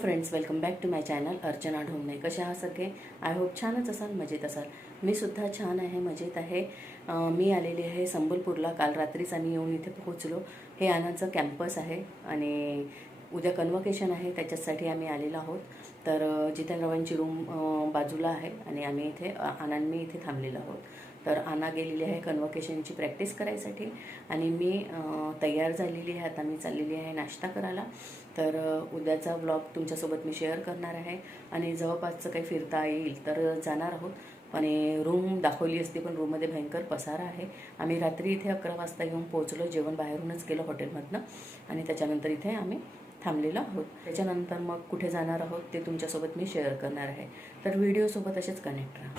Friends, welcome back to my channel Archana Dhomane. कसे आहात सगळे? आय होप छानच असाल, मजेत असाल. मी सुद्धा छान आहे, मजेत आहे. मी आलेली आहे संबलपूरला. काल रात्रीच आम्ही येऊन इथे पोहोचलो. हे आनंदचं कॅम्पस आहे आणि उद्या कन्व्होकेशन आहे, त्याच्यासाठी आम्ही आलेलो आहोत. तर जितेंद्रवांची रूम बाजूला आहे आणि आम्ही इथे आनंद मी इथे थांबलेलो आहोत. तर आना गेलेली आहे कन्व्होकेशनची प्रॅक्टिस करायसाठी आणि मी तयार झालेली आहे. आता मी चाललेली आहे नाश्ता करायला. तर उद्याचा व्लॉग तुमच्यासोबत मी शेअर करणार आहे आणि जवळपासचं काही फिरता येईल तर जाणार आहोत. आणि रूम दाखवली असती, पण रूममध्ये भयंकर पसारा आहे. आम्ही रात्री इथे 11 वाजता येऊन पोहोचलो. जेवण बाहेरूनच केलं हॉटेलमधनं आणि त्याच्यानंतर इथे आम्ही थांबलेलो आहोत. त्याच्यानंतर मग कुठे जाणार आहोत ते तुमच्यासोबत मी शेअर करणार आहे. तर व्हिडिओसोबत असेच कनेक्ट राहा.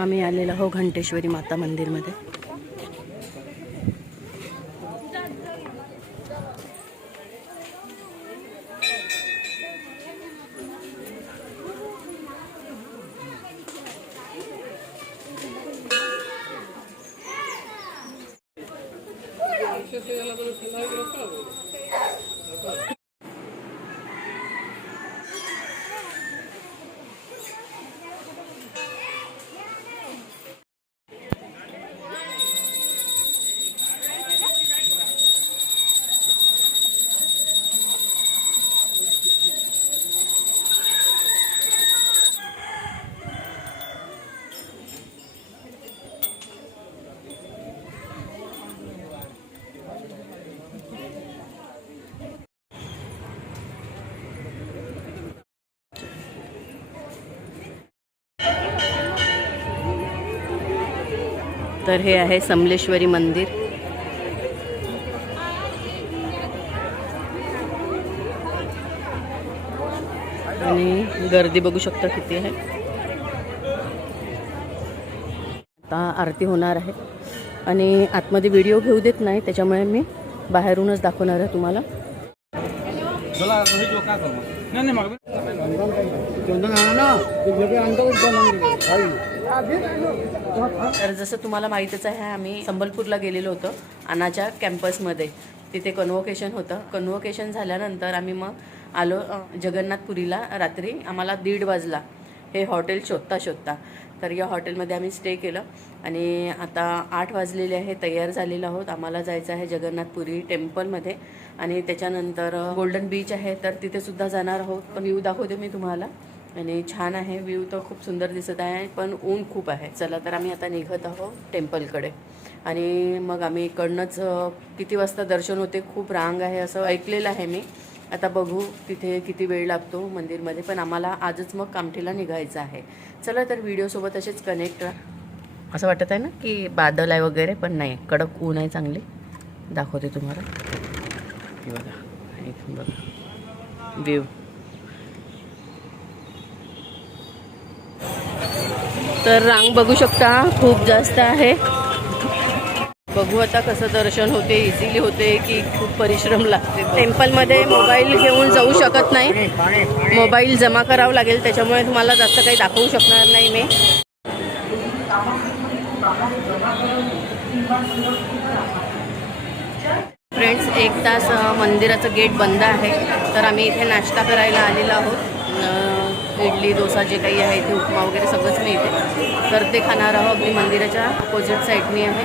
आम्ही आलेलो आहोत घंटेश्वरी माता मंदिरमध्ये. तर हे आहे समलेश्वरी मंदिर. आणि गर्दी बघू शकता किती आहे. आता आरती होणार आहे आणि आतमध्ये व्हिडिओ घेऊ देत नाही, त्याच्यामुळे मी बाहेरूनच दाखवणार आहे तुम्हाला. तर जसं तुम्हाला माहीतच आहे, आम्ही संबलपूरला गेलेलो होतो आनाच्या कॅम्पसमध्ये. तिथे कन्व्होकेशन होतं. कन्व्होकेशन झाल्यानंतर आम्ही मग आलो जगन्नाथपुरीला. रात्री आम्हाला 1:30 वाजला हे हॉटेल शोधता. तर या हॉटेलमध्ये आम्ही स्टे केलं आणि आता 8 वाजलेले आहे. तयार झालेलो आहोत. आम्हाला जायचं आहे जगन्नाथपुरी टेम्पलमध्ये आणि त्याच्यानंतर गोल्डन बीच आहे, तर तिथे सुद्धा जाणार आहोत. पण व्ह्यू दाखवते मी तुम्हाला. आणि छान आहे व्ह्यू, तर खूप सुंदर दिसत आहे, पण ऊन खूप आहे. चला तर आम्ही आता निघत आहोत टेम्पलकडे आणि मग आम्ही इकडनंच किती वाजता दर्शन होते. खूप रांग आहे असं ऐकलेलं आहे मी. आता बघू तिथे किती वेळ लागतो मंदिरमध्ये. पण आम्हाला आजच मग कामठीला निघायचं आहे. चला तर व्हिडिओसोबत असेच कनेक्ट राहा. असं वाटत आहे ना की बादल आहे वगैरे, पण नाही, कडक ऊन आहे. चांगले दाखवते तुम्हाला. हे बघा, एक बघा व्ह्यू. तर रांग बघू शकता, खूप जास्त आहे. बघू आता कसं दर्शन होते. इझिली होते की खूप परिश्रम लागते. टेम्पलमध्ये मोबाईल घेऊन जाऊ शकत नाही, मोबाईल जमा करावा लागेल. त्याच्यामुळे तुम्हाला जास्त काही दाखवू शकणार नाही मी. फ्रेंड्स, 1 तास मंदिराचं गेट बंद आहे. तर आम्ही इथे नाश्ता करायला आलेलो आहोत. इडली डोसा जे काही आहे इथे, उपमा वगैरे सगळंच मिळते. तर ते खाणार आहोत. अगदी मंदिराच्या अपोजिट साईडनी आहे.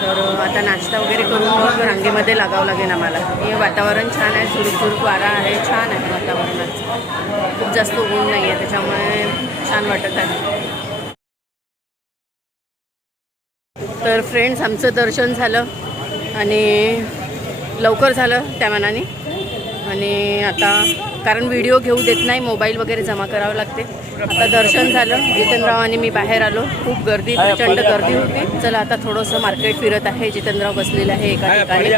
तर आता नाश्ता वगैरे करून मग रांगेमध्ये लागावं लागेल आम्हाला. हे वातावरण छान आहे, झुरूक वारा आहे, छान आहे वातावरणाचं. खूप जास्त ऊन नाही आहे, त्याच्यामुळे छान वाटत आहे. तर फ्रेंड्स, आमचं दर्शन झालं आणि लवकर झालं त्या मानाने. आणि आता कारण व्हिडिओ घेऊ देत नाही, मोबाईल वगैरे जमा करावं लागते. आता दर्शन झालं. जितेंद्रराव आणि मी बाहेर आलो. खूप गर्दी, प्रचंड गर्दी होती. चला आता थोडंसं मार्केट फिरत आहे. जितेंद्रराव बसलेलं आहे एका ठिकाणी.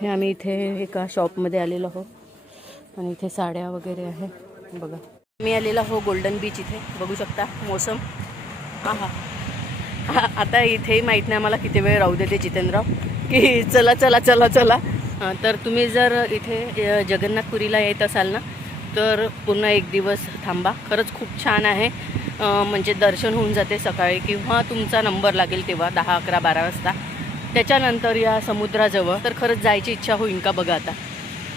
हे आम्ही इथे एका शॉपमध्ये आलेलो आहोत आणि इथे साड्या वगैरे आहे बघा. मी आलेलो हो गोल्डन बीच. इथे बघू शकता मोसम. आता इथेही माहीत नाही आम्हाला किती वेळ राहू देते जितेंद्रराव की चला चला चला चला. तर तुम्ही जर इथे जगन्नाथपुरीला येत असाल ना, तर पूर्ण 1 दिवस थांबा. खरंच खूप छान आहे. म्हणजे दर्शन होऊन जाते सकाळी किंवा तुमचा नंबर लागेल तेव्हा 10, 11, 12 वाजता. त्याच्यानंतर या समुद्राजवळ तर खरंच जायची इच्छा होईल का बघा आता.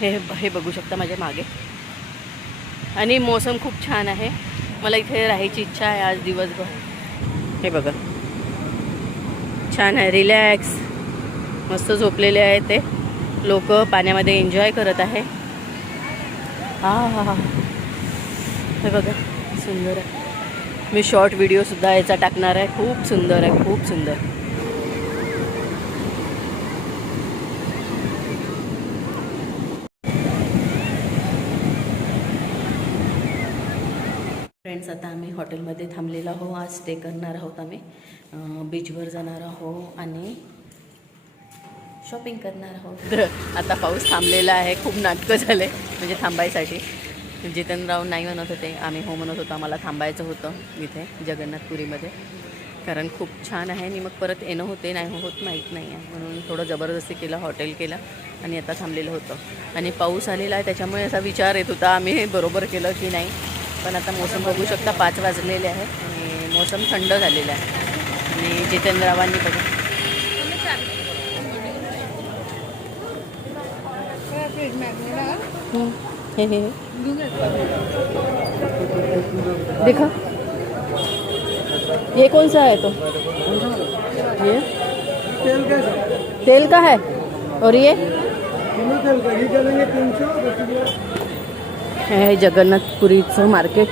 हे हे बघू शकता माझ्या मागे. आणि मौसम खूप छान आहे. मला इथे राहायची इच्छा आहे आज दिवसभर. हे बघा छान आहे, रिलॅक्स, मस्त झोपलेले आहे ते लोक, पाण्यामध्ये एन्जॉय करत आहे. हा हे बघा सुंदर आहे. मी शॉर्ट व्हिडिओसुद्धा याचा टाकणार आहे. खूप सुंदर आहे, खूप सुंदर. फ्रेंड्स, आता आम्ही हॉटेलमध्ये थांबलेलो आहो. आज स्टे करणार आहोत आम्ही. बीचवर जाणार आहोत आणि शॉपिंग करणार आहोत. आता पाऊस थांबलेला आहे. खूप नाटकं झाले म्हणजे थांबायसाठी. जितेंद्रराव नाही म्हणत होते, आम्ही हो म्हणत होतो. आम्हाला थांबायचं होतं इथे जगन्नाथपुरीमध्ये, कारण खूप छान आहे आणि मग परत येणं होते नाही होत माहीत नाही आहे, म्हणून थोडं जबरदस्ती केलं, हॉटेल केलं आणि आता थांबलेलं होतं. आणि पाऊस आलेला आहे त्याच्यामुळे असा विचार येत होता आम्ही बरोबर केलं की नाही. पण आता मोसम बघू शकता, 5 वाजलेले आहे आणि मोसम थंड झालेला आहे. आणि जितेंद्ररावांनी बघा हे देखा, ये कौन सा है? तो ये तेल का है और ये है जगन्नाथपुरीचं मार्केट.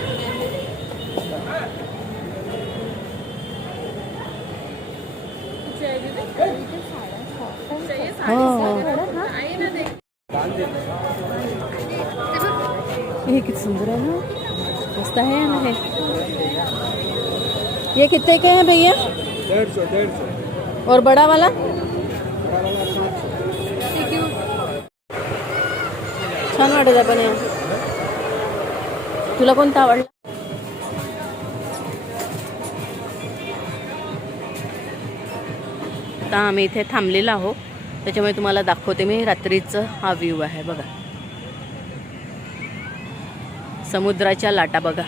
ये कितना सुंदर है ना, मस्त है ना है. ये कितने के हैं भैया? 150. और बड़ा वाला? छान वाटत आहे. पण तुला कोणता आवडला? आता आम्ही इथे थांबलेलो आहो, त्याच्यामुळे तुम्हाला दाखवते मी. रात्रीचं हा व्ह्यू आहे बघा, समुद्राच्या लाटा बघा.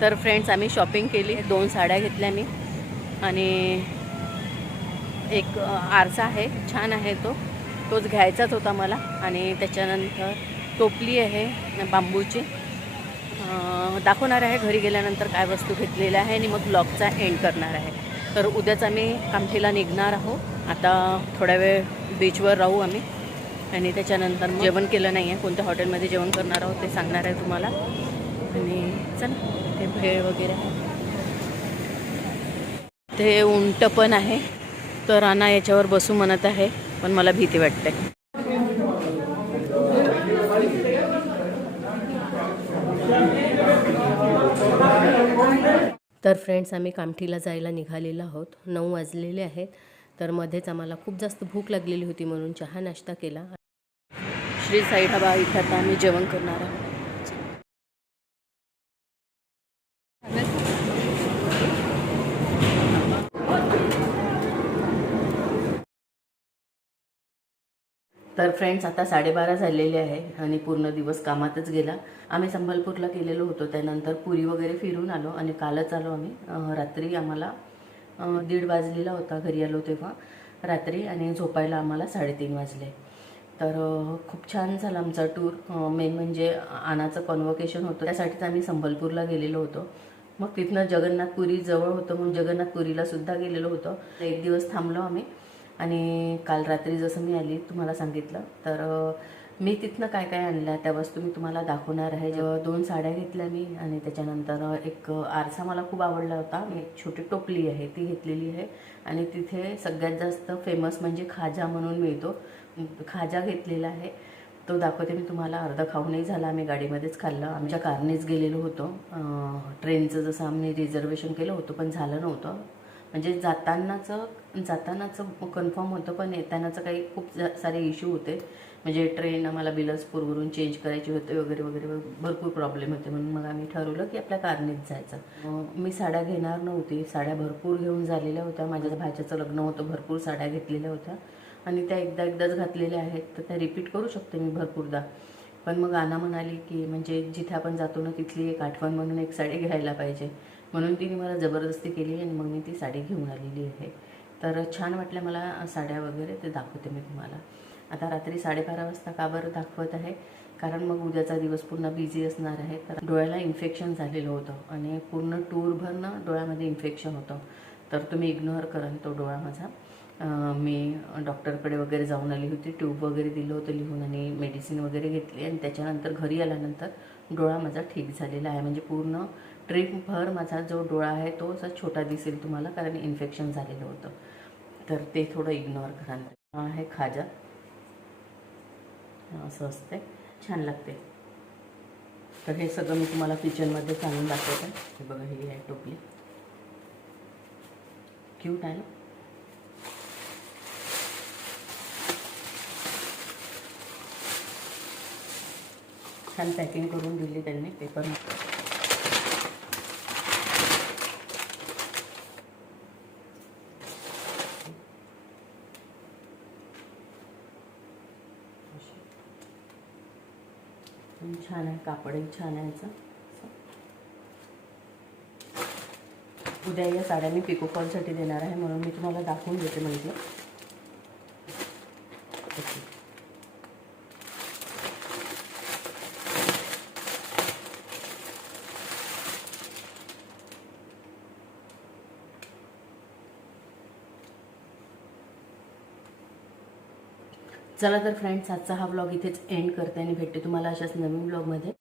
तर फ्रेंड्स, आम्ही शॉपिंग केली. 2 साड्या घेतल्या मी आणि एक आरसा आहे, छान आहे तोच घ्यायचाच होता मला. आणि त्याच्यानंतर टोपली आहे बांबूची. दाखवणार आहे घरी गेल्यानंतर काय वस्तू घेतलेल्या आहे आणि मग ब्लॉगचा एंड करणार आहे. तर उद्याच आम्ही कामठीला निघणार आहोत. आता थोडा वेळ बीचवर राहू आम्ही आणि त्याच्यानंतर जेवण केलं नाही आहे, कोणत्या हॉटेलमध्ये जेवण करणार आहोत ते सांगणार आहे तुम्हाला. आणि चला, ते भेळ वगैरे आहे, ते उंट पण आहे. तर राणा याच्यावर बसू म्हणत आहे, पण मला भीती वाटते. तर फ्रेंड्स, आम्ही कामठीला जायला निघालेलो आहोत. 9 वाजलेले आहेत. तर मध्येच आम्हाला खूप जास्त भूक लागलेली होती म्हणून चहा नाश्ता केला. श्री साई ढाबा इथं आता आम्ही जेवण करणार आहोत. तर फ्रेंड्स, आता 12:30 झालेले आहे आणि पूर्ण दिवस कामातच गेला. आम्ही संबलपूरला गेलेलो होतो, त्यानंतर पुरी वगैरे फिरून आलो आणि कालच आलो आम्ही. रात्री आम्हाला 1:30 वाजलेला होता घरी आलो तेव्हा रात्री, आणि झोपायला आम्हाला 3:30 वाजले. तर खूप छान झाला आमचा टूर. मेन म्हणजे आनाचं कॉन्व्होकेशन होतं, त्यासाठीच आम्ही संबलपूरला गेलेलो होतो. मग तिथनं जगन्नाथपुरी जवळ होतं म्हणून जगन्नाथपुरीला सुद्धा गेलेलो होतो. 1 दिवस थांबलो आम्ही. आणि काल रात्री जसं मी आली तुम्हाला सांगितलं, तर मी तिथनं काय काय आणलं त्या वस्तू मी तुम्हाला दाखवणार आहे. 2 साड्या घेतल्या मी आणि त्याच्यानंतर एक आरसा मला खूप आवडला होता. एक छोटी टोपली आहे ती घेतलेली आहे. आणि तिथे सगळ्यात जास्त फेमस म्हणजे खाजा म्हणून मिळतो, खाजा घेतलेला आहे. तो दाखवते मी तुम्हाला. अर्धा खाऊनही झाला, आम्ही गाडीमध्येच खाल्लं. आमच्या कारनेच गेलेलो होतो. ट्रेनचं जसं आम्ही रिझर्वेशन केलं होतं पण झालं नव्हतं. म्हणजे जातानाचं कन्फर्म होतं, पण येतानाचं काही खूप सारे इश्यू होते. म्हणजे ट्रेन आम्हाला बिलासपूरवरून चेंज करायची होते वगैरे वगैरे, भरपूर प्रॉब्लेम होते. म्हणून मग आम्ही ठरवलं की आपल्या कारनेच जायचं. मी साड्या घेणार नव्हती, साड्या भरपूर घेऊन झालेल्या होत्या. माझ्या भाच्याचं लग्न होतं, भरपूर साड्या घेतलेल्या होत्या आणि त्या एकदाच घातलेल्या आहेत, तर त्या रिपीट करू शकते मी भरपूरदा. पण मग आना म्हणाली की म्हणजे जिथे आपण जातो ना तिथली एक आठवण म्हणून एक साडी घ्यायला पाहिजे, म्हणून तिने मला जबरदस्ती केली आणि मग मी ती साडी घेऊन आलेली आहे. तर छान वाटल्या मला साड्या वगैरे, ते दाखवते मी तुम्हाला. आता रात्री 12:30 वाजता का बरं दाखवत आहे, कारण मग उद्याचा दिवस पूर्ण बिझी असणार आहे. तर डोळ्याला इन्फेक्शन झालेलं होतं आणि पूर्ण टूरभर ना डोळ्यामध्ये इन्फेक्शन होतं. तर तुम्ही इग्नोर करा तो डोळा माझा. मी डॉक्टरकडे वगैरे जाऊन आली होती, ट्यूब वगैरे दिलं होतं लिहून आणि मेडिसिन वगैरे घेतली, आणि त्याच्यानंतर घरी आल्यानंतर डोळा माझा ठीक झालेला आहे. म्हणजे पूर्ण ट्रिपभर माझा जो डोळा आहे तो असा छोटा दिसेल तुम्हाला, कारण इन्फेक्शन झालेलं होतं. तर ते थोडं इग्नोर करा. हा आहे खाजा, असं असते, छान लागते. तर हे सगळं मी तुम्हाला किचनमध्ये चालून दाखवते. हे बघा, ही आहे टोपली, क्यूट आहे ना. छान पॅकिंग करून दिली त्यांनी पेपर. छान आहे, कापडही छान आहे याचं. उद्या या साड्या मी पिको फॉलसाठी देणार आहे, म्हणून मी तुम्हाला दाखवून देते. म्हणजे चला तर फ्रेंड्स, आजचा हा व्लॉग इथेच एंड करते आणि भेटते तुम्हाला अशाच नवीन व्लॉगमध्ये.